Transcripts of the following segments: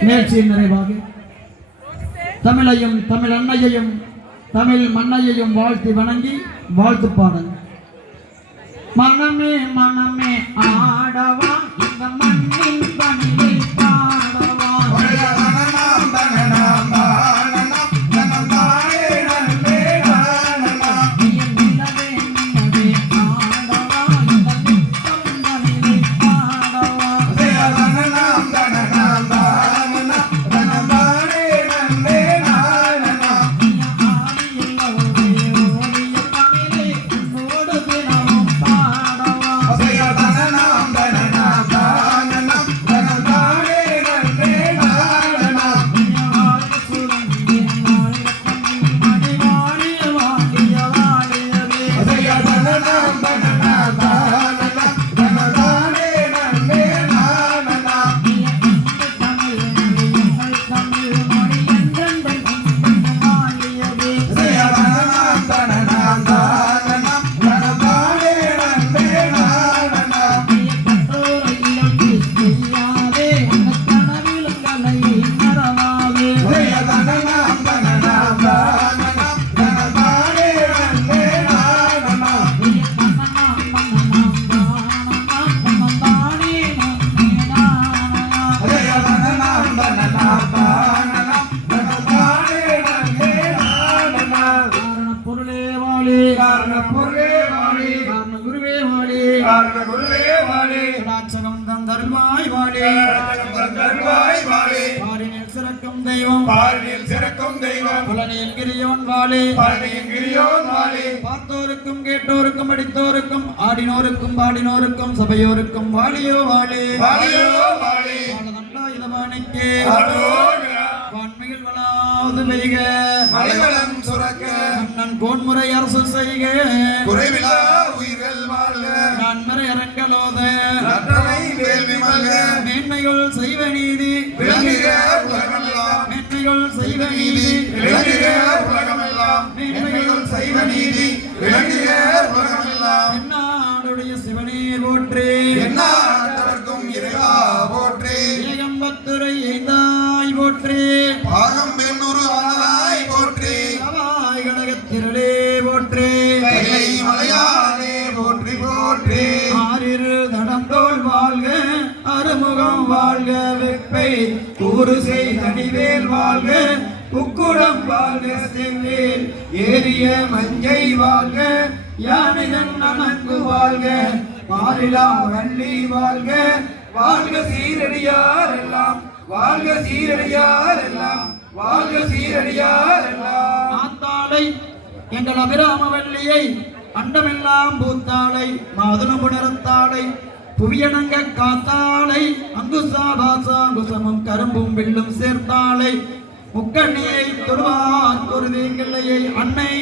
நேர்ச்சியின் நிறைவாக தமிழையும் தமிழ் அன்னையையும் தமிழ் மண்ணையையும் வாழ்த்தி வணங்கி வாழ்த்து பாடல். மனமே மனமே ஆடவா இந்த மண்ணின் தமிழை பாடவா. பார்த்தோருக்கும் கேட்டோருக்கும் அடித்தோருக்கும் ஆடினோருக்கும் பாடினோருக்கும் சபையோருக்கும் வாழியோ வாழே வாழியோ வாழே வாழதண்டாயுதமானிக்கே வான்மையில் வளாது பெய்க மலைவளம் சுரக்க நன் கோன்முறை அரசு செய்க குறைவிலா உயிர்கள் வாழ்க நன்மறை அரங்கலோத நற்றனை வேள்வி மல்க மேன்மைகள் செய்வ நீதி விளங்குக உலகமெல்லாம் மேன்மைகள் செய்வ நீதி விளங்குக உலகமெல்லாம் மேன்மைகள் செய்வ நீதி விளங்குக உலகமெல்லாம் என்னாடுடைய சிவனே போற்றி என்னாட்டவர்க்கும் இறைவா போற்றி ஏகம்பத்துரை எய்தாய் போற்றி பாகம் பெண்ணூறு ஆனாய் போற்றி சவாய் கனகத்திரளே போற்றி கைலை மலையானே போற்றி போற்றி ஆறிரு தடந்தோள் வாழ்க அறுமுகம் வாழ்க வெப்பை கூறு செய் தனிவேல் வாழ்க புக்குடம் வாழ்க செவ்வேல் ஏரிய மஞ்சை வாழ்க யானைதன் நனங்கு வாழ்க மாறிலா வள்ளி வாழ்க வாழ்க சீரடியார் எல்லாம் வாழ்க சீரடியார் எல்லாம் வாழ்க சீரடியார் எல்லாம். ஆத்தாளை எங்கள் அபிராமவல்லியை அண்டமெல்லாம் பூத்தாளை மாதுளம்புணரத்தாளை புவியணங்க காத்தாளை அங்குசாபாசாங்குசமும் கரும்பும் வில்லும் சேர்த்தாளை முக்கண்ணியை தொழுவார் கொருதீங்கில்லையே அன்னை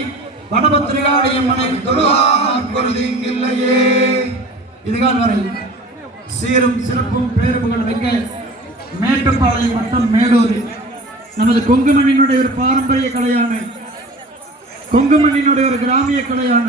வனபத்திரிகாடியம்மனை தொழுவார் கொருதீங்கில்லையே. இதுகால் வரை சீரும் சிறப்பும் பேருப்புகள் வைக்க மேட்டுப்பாளையம் மற்றும் மேலூர் நமது கொங்குமண்ணினுடைய ஒரு பாரம்பரிய கலையான கொங்குமண்ணினுடைய ஒரு கிராமிய கலையான